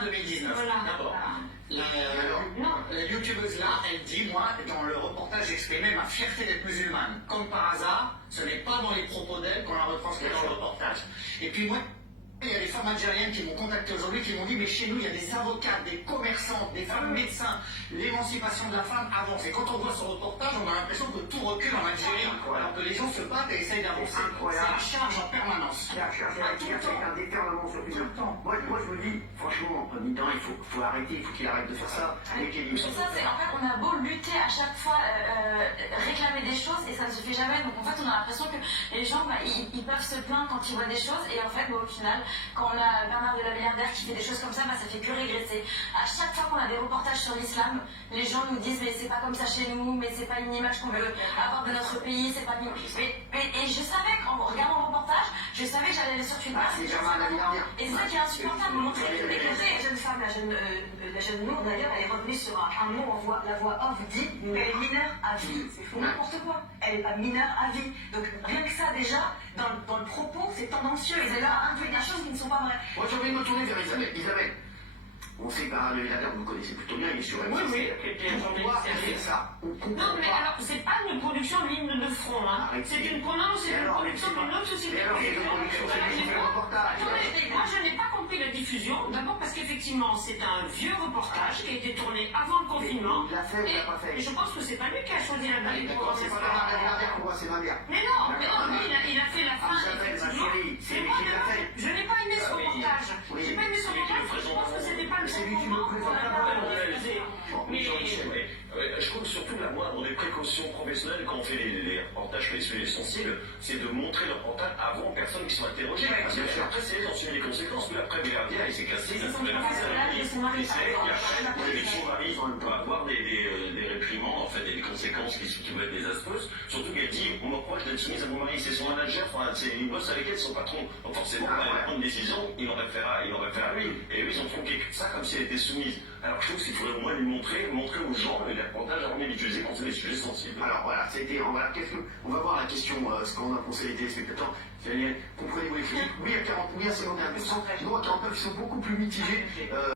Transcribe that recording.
juin 2019. Voilà. D'abord. Non. La youtubeuse là, elle dit, moi, dans le reportage, j'exprimais ma fierté d'être musulmane. Comme par hasard, ce n'est pas dans les propos d'elle qu'on l'a retranscrit dans le reportage. Et puis moi, il y a des femmes algériennes qui m'ont contacté aujourd'hui, qui m'ont dit, mais chez nous, il y a des avocats, des commerçants, des femmes médecins, l'émancipation de la femme avance. Et quand on voit ce reportage, on a l'impression que tout recule en Algérie, alors que les gens se battent et essayent d'avancer. C'est la charge en permanence. C'est un déferlement sur plusieurs temps. Moi, je vous dis, franchement, en mi-temps, il faut arrêter, il faut qu'il arrête de faire ça. Mais ça, c'est en fait, on a beau lutter à chaque fois, réclamer des choses, et ça ne se fait jamais. Donc en fait, on a l'impression que les gens, ils peuvent se plaindre quand ils voient des choses, et en fait, au final, quand on a Bernard de la Milliardaire qui fait des choses comme ça fait que régresser. À chaque fois qu'on a des reportages sur l'islam, les gens nous disent mais c'est pas comme ça chez nous, mais c'est pas une image qu'on veut avoir de notre pays, c'est pas une... Et je savais qu'en regardant le reportage, je savais que j'allais aller sur Twitter. C'est Bernard de la Milliardaire. Et c'est ça qui est insupportable. Écoutez, la jeune femme, la jeune Nour d'ailleurs, elle est revenue sur un mot, la voix off dit qu'elle est mineure à vie. C'est n'importe quoi. Elle n'est pas mineure à vie. Donc rien que ça déjà, dans le propos, c'est tendancieux. Ils ont là intuit des choses qui ne sont pas vraies. Moi, j'ai envie de me tourner vers Isabelle. Isabelle, on sait que Bernard de la Milliardaire, vous le connaissez plutôt bien, il est sur M6. Oui, Pourquoi faire ça? Non, mais alors, c'est pas une production de ligne de front, hein. C'est une production d'une autre société. Mais alors, c'est une production, c'est du reportage. Moi, je n'ai pas compris la diffusion. D'abord parce qu'effectivement, c'est un vieux reportage qui a été tourné avant le confinement. Il l'a fait ou il l'a pas fait? Et je pense que c'est pas lui qui a choisi la date. C'est pas Bernard de la Milliardaire qu'on voit, c'est ma mère. Mais non, lui, il a fait la fin, Isabelle, ma effectivement. chérie, c'est Mais lui moi, qui l'a fait. je n'ai pas aimé ce reportage. J'ai pas aimé ce reportage parce que je pense que c'était pas le C'est lui bon qui me moment pour présente la la diffuser. Mais je trouve surtout la moindre des précautions professionnelles quand on fait les reportages sur les sujets sensibles, c'est de montrer le reportage avant aux personnes qui sont interrogées. Parce que après, c'est d'en subir les conséquences. Puis après, Milliardaire, il s'est cassé, il a fait la et après, on a dit que son mari va avoir des réprimandes, en fait, et des conséquences qui vont être désastreuses. Surtout qu'elle dit, on me reproche d'être soumise à mon mari, c'est son manager, enfin, c'est une bosse avec elle, son patron. Donc forcément, quand elle prend une décision, il en réfère à lui. Et eux, ils ont tronqué ça comme si elle était soumise. Alors je trouve qu'il faudrait au moins lui montrer aux gens les reportages avant d'utiliser quand c'est des sujets sensibles. Alors voilà, on va voir la question, ce qu'on a pensé les téléspectateurs. Comprenez-vous les critiques? Oui à 40, oui à 51%, non à 49, ils sont beaucoup plus mitigés.